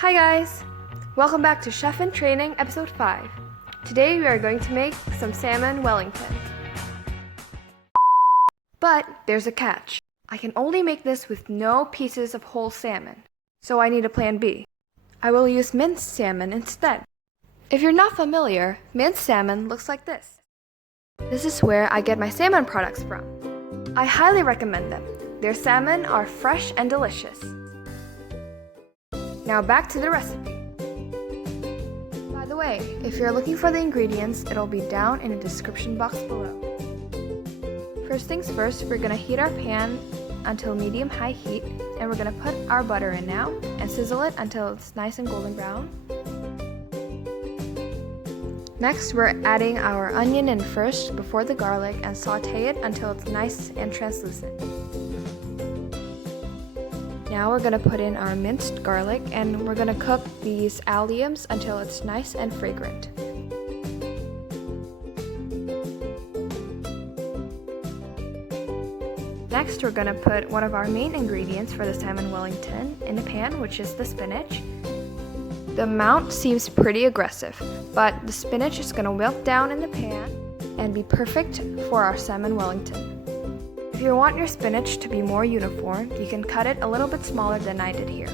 Hi guys! Welcome back to Chef in Training episode 5. Today we are going to make some salmon Wellington. But there's a catch. I can only make this with no pieces of whole salmon, so I need a plan B. I will use minced salmon instead. If you're not familiar, minced salmon looks like this. This is where I get my salmon products from. I highly recommend them. Their salmon are fresh and delicious. Now back to the recipe. By the way, if you're looking for the ingredients, it'll be down in the description box below. First things first, we're gonna heat our pan until medium-high heat, and we're gonna put our butter in now and sizzle it until it's nice and golden brown. Next, we're adding our onion in first before the garlic and saute it until it's nice and translucent. Now we're going to put in our minced garlic and we're going to cook these alliums until it's nice and fragrant. Next, we're going to put one of our main ingredients for the salmon Wellington in a pan, which is the spinach. The amount seems pretty aggressive, but the spinach is going to wilt down in the pan and be perfect for our salmon Wellington. If you want your spinach to be more uniform, you can cut it a little bit smaller than I did here.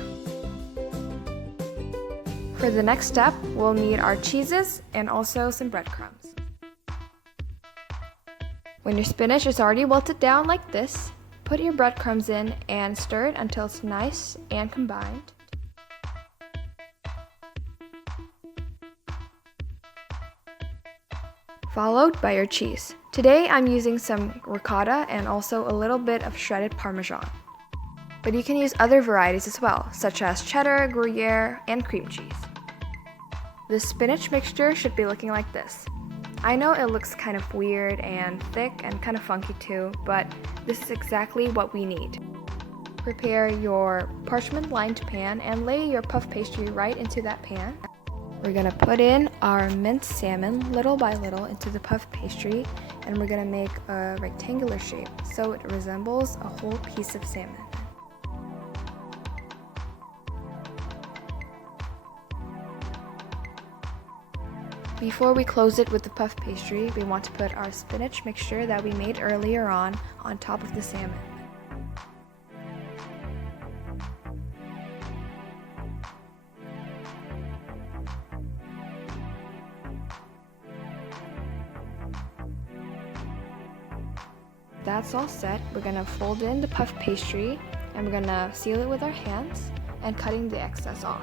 For the next step, we'll need our cheeses and also some breadcrumbs. When your spinach is already wilted down like this, put your breadcrumbs in and stir it until it's nice and combined. Followed by your cheese. Today I'm using some ricotta and also a little bit of shredded Parmesan. But you can use other varieties as well, such as cheddar, Gruyere, and cream cheese. The spinach mixture should be looking like this. I know it looks kind of weird and thick and kind of funky too, but this is exactly what we need. Prepare your parchment-lined pan and lay your puff pastry right into that pan. We're going to put in our minced salmon little by little into the puff pastry, and we're going to make a rectangular shape so it resembles a whole piece of salmon. Before we close it with the puff pastry, we want to put our spinach mixture that we made earlier on top of the salmon. That's all set. We're going to fold in the puff pastry and we're going to seal it with our hands and cutting the excess off.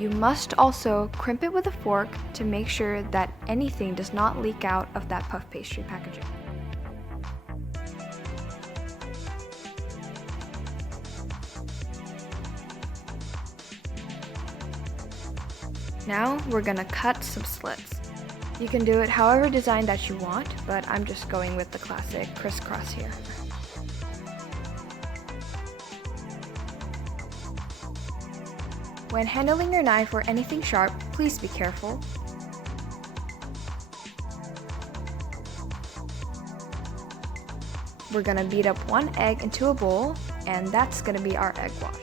You must also crimp it with a fork to make sure that anything does not leak out of that puff pastry packaging. Now we're going to cut some slits. You can do it however design that you want, but I'm just going with the classic crisscross here. When handling your knife or anything sharp, please be careful. We're gonna beat up 1 egg into a bowl, and that's gonna be our egg wash.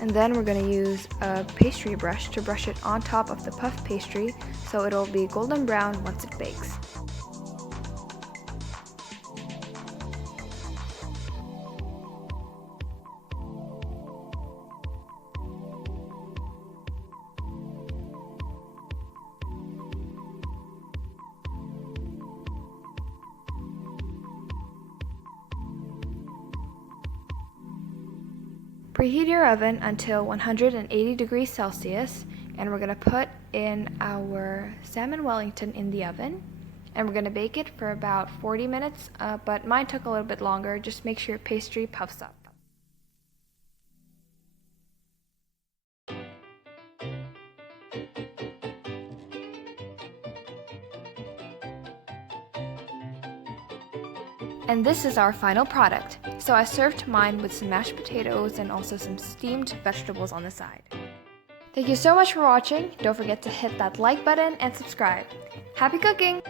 And then we're going to use a pastry brush to brush it on top of the puff pastry so it'll be golden brown once it bakes. Preheat your oven until 180 degrees Celsius, and we're going to put in our salmon Wellington in the oven, and we're going to bake it for about 40 minutes, but mine took a little bit longer. Just make sure your pastry puffs up. And this is our final product. So I served mine with some mashed potatoes and also some steamed vegetables on the side. Thank you so much for watching. Don't forget to hit that like button and subscribe. Happy cooking!